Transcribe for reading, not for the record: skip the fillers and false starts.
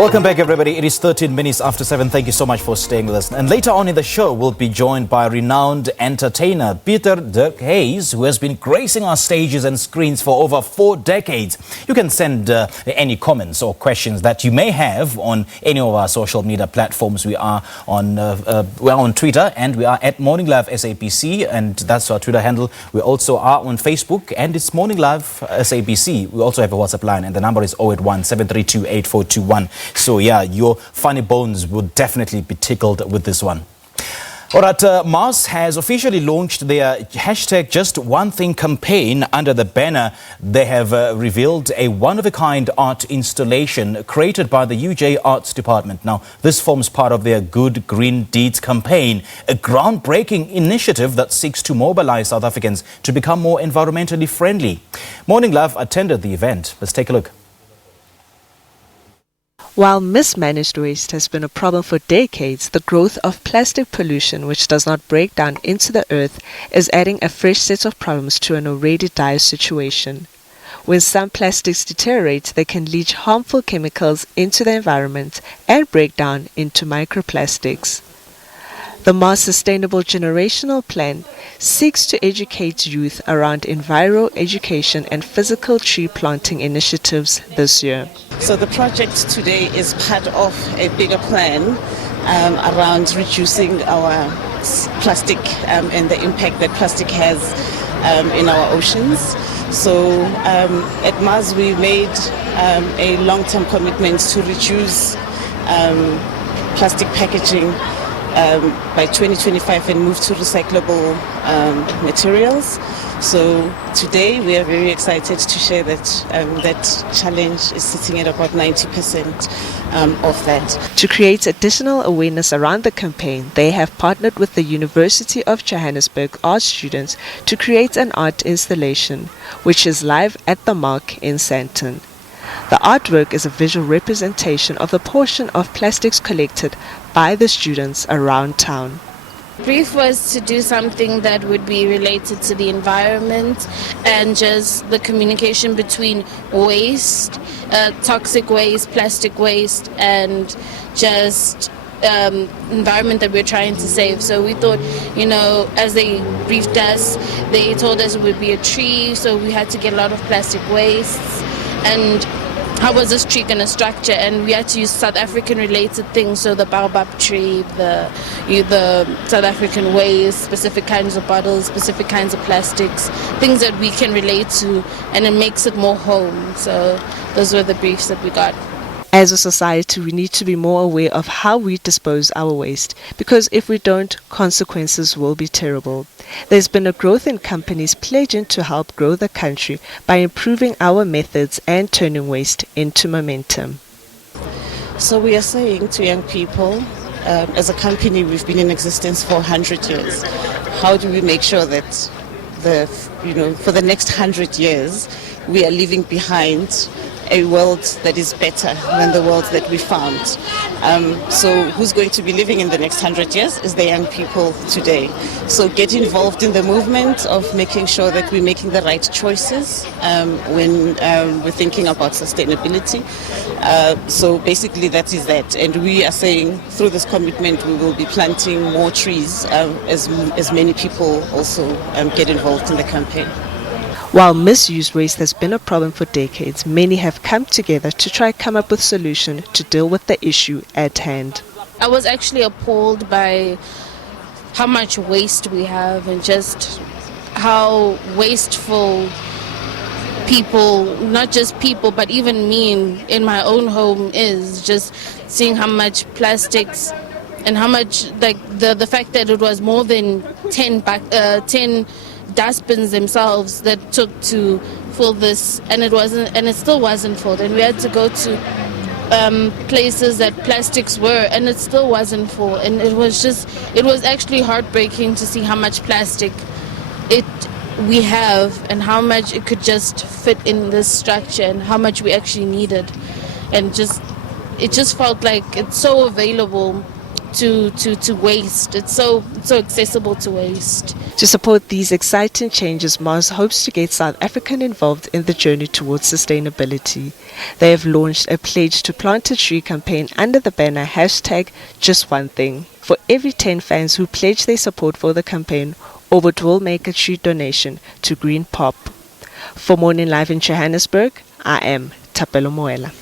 Welcome back, everybody. It is 13 minutes after 7. Thank you so much for staying with us. And later on in the show, we'll be joined by renowned entertainer Peter Dirk Hayes, who has been gracing our stages and screens for over 4 decades. You can send any comments or questions that you may have on any of our social media platforms. We are on Twitter, and we are at Morning Live SABC, and that's our Twitter handle. We also are on Facebook, and it's Morning Live SABC. We also have a WhatsApp line, and the number is 081 732 8421. So yeah, your funny bones would definitely be tickled with this one. All right, Mars has officially launched their hashtag Just One Thing campaign. Under the banner, they have revealed a one-of-a-kind art installation created by the UJ Arts Department. Now, this forms part of their Good Green Deeds campaign, a groundbreaking initiative that seeks to mobilise South Africans to become more environmentally friendly. Morning Live attended the event. Let's take a look. While mismanaged waste has been a problem for decades, the growth of plastic pollution, which does not break down into the earth, is adding a fresh set of problems to an already dire situation. When some plastics deteriorate, they can leach harmful chemicals into the environment and break down into microplastics. The Mars Sustainable Generational Plan seeks to educate youth around enviro education and physical tree planting initiatives this year. So the project today is part of a bigger plan around reducing our plastic and the impact that plastic has in our oceans. So at Mars we made a long-term commitment to reduce plastic packaging by 2025 and move to recyclable materials. So today we are very excited to share that that challenge is sitting at about 90% of that. To create additional awareness around the campaign, they have partnered with the University of Johannesburg art students to create an art installation, which is live at the Mark in Sandton. The artwork is a visual representation of the portion of plastics collected by the students around town. The brief was to do something that would be related to the environment and just the communication between waste, toxic waste, plastic waste, and just environment that we're trying to save. So we thought, as they briefed us, they told us it would be a tree, so we had to get a lot of plastic wastes. And how was this tree going to structure? And we had to use South African related things, so the baobab tree, the South African waste, specific kinds of bottles, specific kinds of plastics, things that we can relate to, and it makes it more home. So those were the briefs that we got. As a society, we need to be more aware of how we dispose our waste, because if we don't, consequences will be terrible. There's been a growth in companies pledging to help grow the country by improving our methods and turning waste into momentum. So we are saying to young people, as a company, we've been in existence for 100 years. How do we make sure that for the next 100 years, we are leaving behind a world that is better than the world that we found. So who's going to be living in the next 100 years is the young people today. So get involved in the movement of making sure that we're making the right choices when we're thinking about sustainability. So basically that is that. And we are saying through this commitment we will be planting more trees as many people also get involved in the campaign. While misused waste has been a problem for decades, many have come together to try come up with solutions to deal with the issue at hand. I was actually appalled by how much waste we have and just how wasteful people, not just people, but even me in my own home is. Just seeing how much plastics and how much, like the fact that it was more than 10 dustbins themselves that took to fill this, and it still wasn't full, and we had to go to places that plastics were, and it still wasn't full. And it was actually heartbreaking to see how much plastic we have and how much it could just fit in this structure and how much we actually needed. And it just felt like it's so available to waste. It's so accessible to waste. To support these exciting changes, Mars hopes to get South African involved in the journey towards sustainability. They have launched a Pledge to Plant a Tree campaign under the banner #JustOneThing. For every 10 fans who pledge their support for the campaign, Orbit will make a tree donation to Green Pop. For Morning Live in Johannesburg, I am Tapelo Moela.